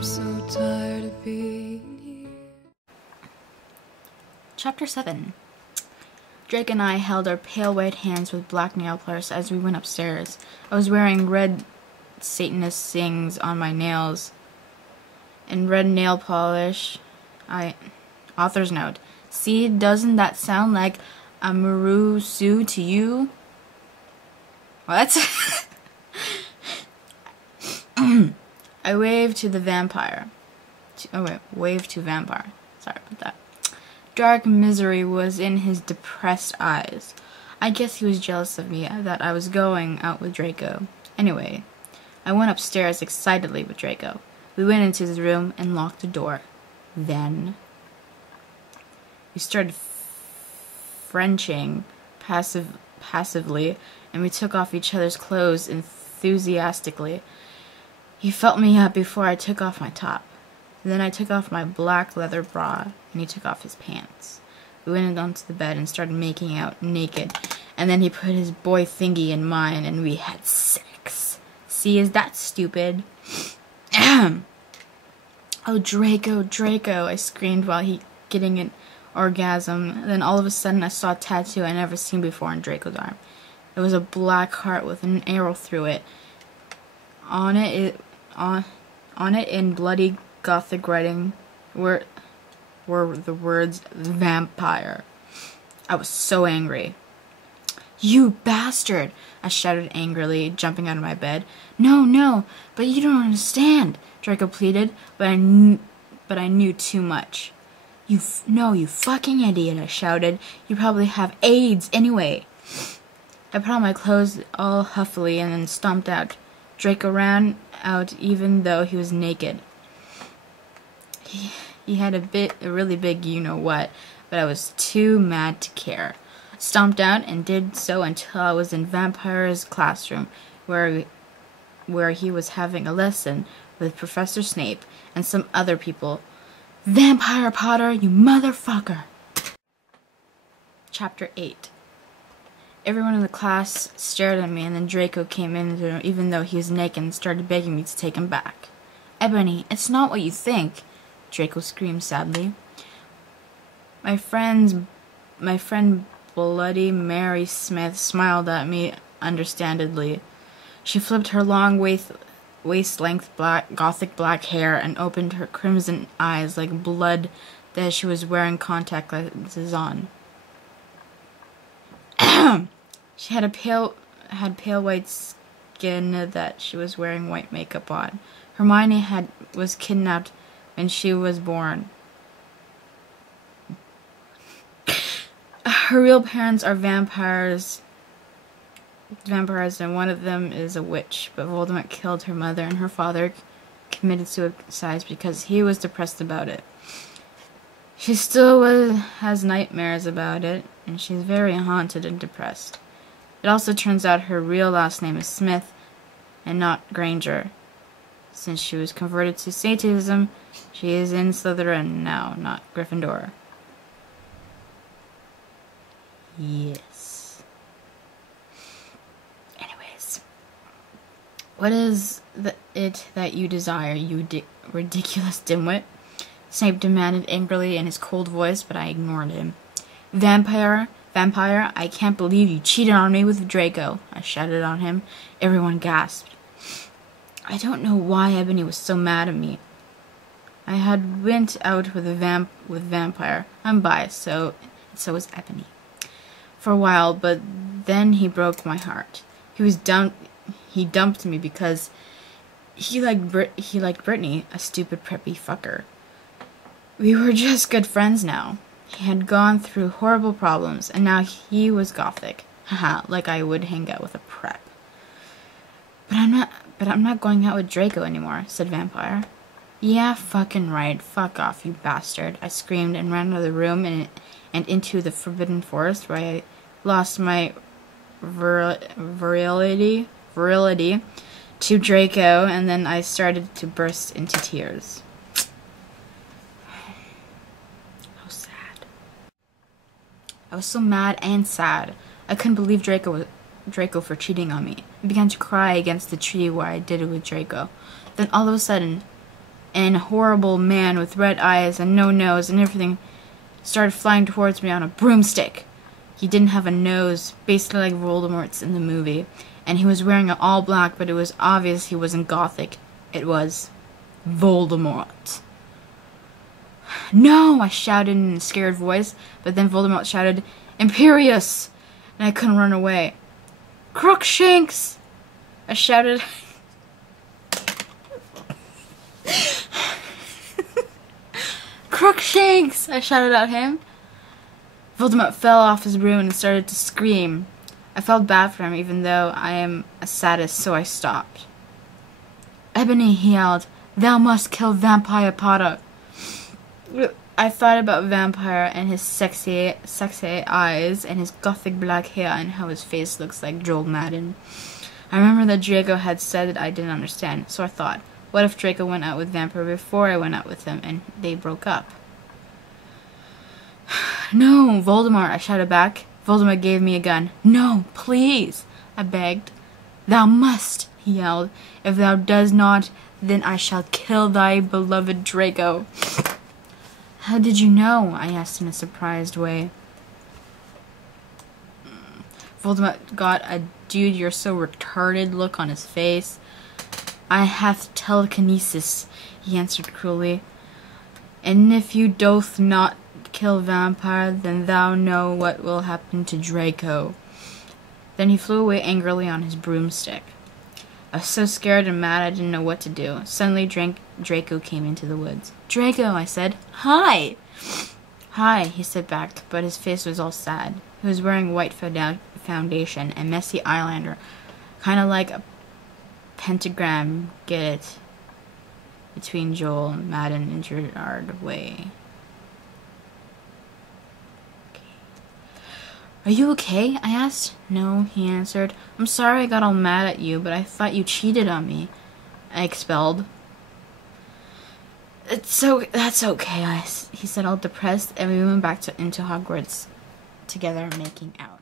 I'm so tired of being here. Chapter 7. Drake and I held our pale white hands with black nail polish as we went upstairs. I was wearing red Satanist sings on my nails and red nail polish. Author's note. See, doesn't that sound like Amaru-su to you? What? I waved to the vampire. Waved to vampire. Sorry about that. Dark misery was in his depressed eyes. I guess he was jealous of me that I was going out with Draco. Anyway, I went upstairs excitedly with Draco. We went into his room and locked the door. Then we started Frenching passively, and we took off each other's clothes enthusiastically. He felt me up before I took off my top. Then I took off my black leather bra, and he took off his pants. We went onto the bed and started making out naked, and then he put his boy thingy in mine, and we had sex. See, is that stupid? Oh, Draco, Draco, I screamed while he getting an orgasm. Then all of a sudden I saw a tattoo I never seen before on Draco's arm. It was a black heart with an arrow through it. On it in bloody Gothic writing were the words vampire. I was so angry. You bastard! I shouted angrily, jumping out of my bed. No, but you don't understand, Draco pleaded, but I knew too much. You fucking idiot, I shouted. You probably have AIDS anyway. I put on my clothes all huffily and then stomped out. Draco ran out even though he was naked. He had a really big you-know-what, but I was too mad to care. Stomped out and did so until I was in Vampire's classroom, where he was having a lesson with Professor Snape and some other people. Vampire Potter, you motherfucker! Chapter 8. Everyone in the class stared at me, and then Draco came in, even though he was naked, and started begging me to take him back. Ebony, it's not what you think, Draco screamed sadly. My friend Bloody Mary Smith smiled at me understandably. She flipped her long waist-length gothic black hair and opened her crimson eyes like blood that she was wearing contact lenses on. She had pale white skin that she was wearing white makeup on. Hermione was kidnapped when she was born. Her real parents are vampires, and one of them is a witch, but Voldemort killed her mother, and her father committed suicide because he was depressed about it. She still has nightmares about it, and she's very haunted and depressed. It also turns out her real last name is Smith, and not Granger. Since she was converted to Satanism, she is in Slytherin now, not Gryffindor. Yes. Anyways. What is it that you desire, you ridiculous dimwit? Snape demanded angrily in his cold voice, but I ignored him. Vampire, I can't believe you cheated on me with Draco, I shouted on him. Everyone gasped. I don't know why Ebony was so mad at me. I had went out with Vampire. I'm biased, so is Ebony. For a while, but then he broke my heart. He dumped me because he liked Brittany, a stupid preppy fucker. We were just good friends now. He had gone through horrible problems, and now he was gothic. Haha, like I would hang out with a prep. But I'm not going out with Draco anymore, said Vampire. Yeah, fucking right. Fuck off, you bastard, I screamed and ran out of the room and into the Forbidden Forest, where I lost my virility to Draco, and then I started to burst into tears. How sad. I was so mad and sad. I couldn't believe Draco for cheating on me. I began to cry against the tree where I did it with Draco. Then all of a sudden, and a horrible man with red eyes and no nose and everything started flying towards me on a broomstick. He didn't have a nose, basically like Voldemort's in the movie, and he was wearing all black, but it was obvious he wasn't gothic. It was Voldemort. No, I shouted in a scared voice, but then Voldemort shouted, Imperius! And I couldn't run away. Crookshanks! I shouted. Crookshanks! I shouted at him. Voldemort fell off his broom and started to scream. I felt bad for him, even though I am a sadist, so I stopped. Ebony, he yelled, thou must kill Vampire Potter. I thought about Vampire and his sexy eyes and his gothic black hair and how his face looks like Joel Madden. I remember that Draco had said that I didn't understand, so I thought, what if Draco went out with Vampire before I went out with him and they broke up? No, Voldemort, I shouted back. Voldemort gave me a gun. No, please, I begged. Thou must, he yelled. If thou does not, then I shall kill thy beloved Draco. How did you know? I asked in a surprised way. Voldemort got a dude, you're so retarded look on his face. I have telekinesis, he answered cruelly. And if you doth not kill Vampire, then thou know what will happen to Draco. Then he flew away angrily on his broomstick. I was so scared and mad I didn't know what to do. Suddenly Draco came into the woods. Draco, I said. Hi! Hi, he said back, but his face was all sad. He was wearing white foundation and messy eyeliner, kind of like a pentagram, get it, between Joel, Madden, and Gerard Way. Are you okay? I asked. No, he answered. I'm sorry I got all mad at you, but I thought you cheated on me. I expelled. That's okay, he said, all depressed, and we went back into Hogwarts together, making out.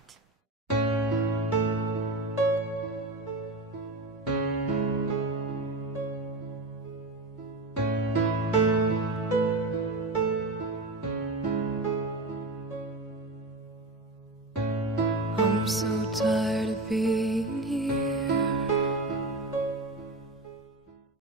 I'm so tired of being